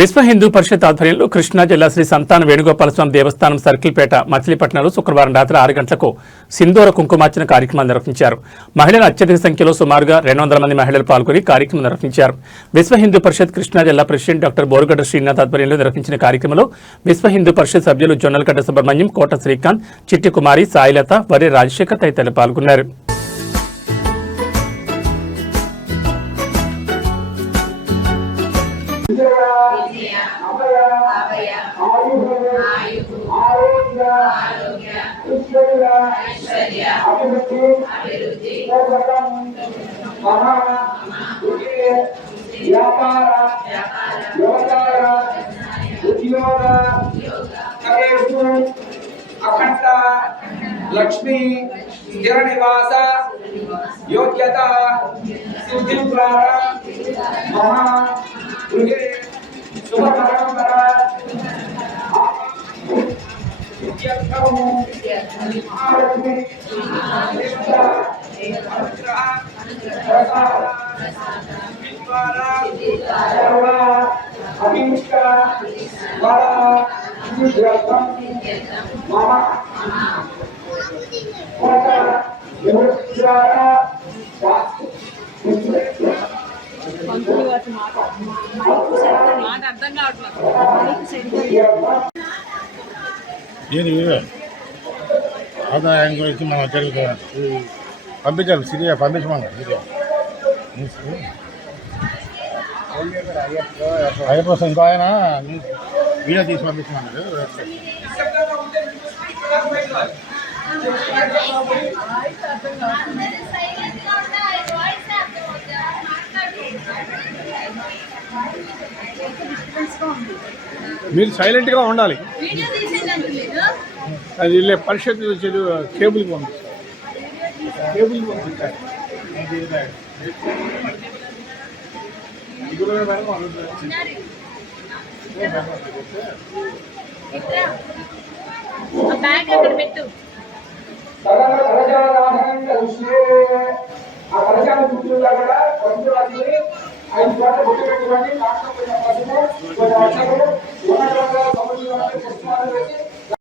విశ్వ హిందూ పరిషత్ ఆధ్వర్యంలో కృష్ణా జిల్లా శ్రీ సంతాన వేణుగోపాల స్వామి దేవస్థానం సర్కిల్పేట మచిలీపట్నంలో శుక్రవారం రాత్రి 6 గంటలకు సింధూర కుంకుమార్చన కార్యక్రమాలు నిర్వహించారు. మహిళలు అత్యధిక సంఖ్యలో సుమారుగా 200 మంది మహిళలు పాల్గొని కార్యక్రమం నిర్వహించారు. విశ్వ హిందూ పరిషత్ కృష్ణా జిల్లా ప్రెసిడెంట్ డాక్టర్ బోరుగడ్డ శ్రీనాథ్ ఆధ్వర్యంలో నిర్వహించిన కార్యక్రమంలో విశ్వ హిందూ పరిషత్ సభ్యులు జొన్నలగడ్డ సుబ్రహ్మణ్యం, కోట శ్రీకాంత్, చిట్టి కుమారి, సాయిలత, వరి రాజశేఖర్ తదితరులు పాల్గొన్నారు. अखंड लक्ष्मी स्थिर निवास योग्यता सिद्धि द्वारा महा गृहे शुभ परंपरा ఆదాయం గురించి మనం పంపించాలి. సిరియా పంపించమన్నారు. అయ్యప్ప ఇంకో ఆయన వీడియో తీసి పంపించమన్నారు. మీరు సైలెంట్గా ఉండాలి. అది పరిషత్ కేబుల్ పంపిస్తారు. కేబుల్ పంపిస్తారు. ఆ కలశాల చుట్టూగా కూడా పసుపు రాసి 5 చోట్ల బొట్టు పెట్టుకొని కాకపోయిన పసుపు కొన్ని వర్షాలు ఉన్నటువంటి పుష్పాలు వేసి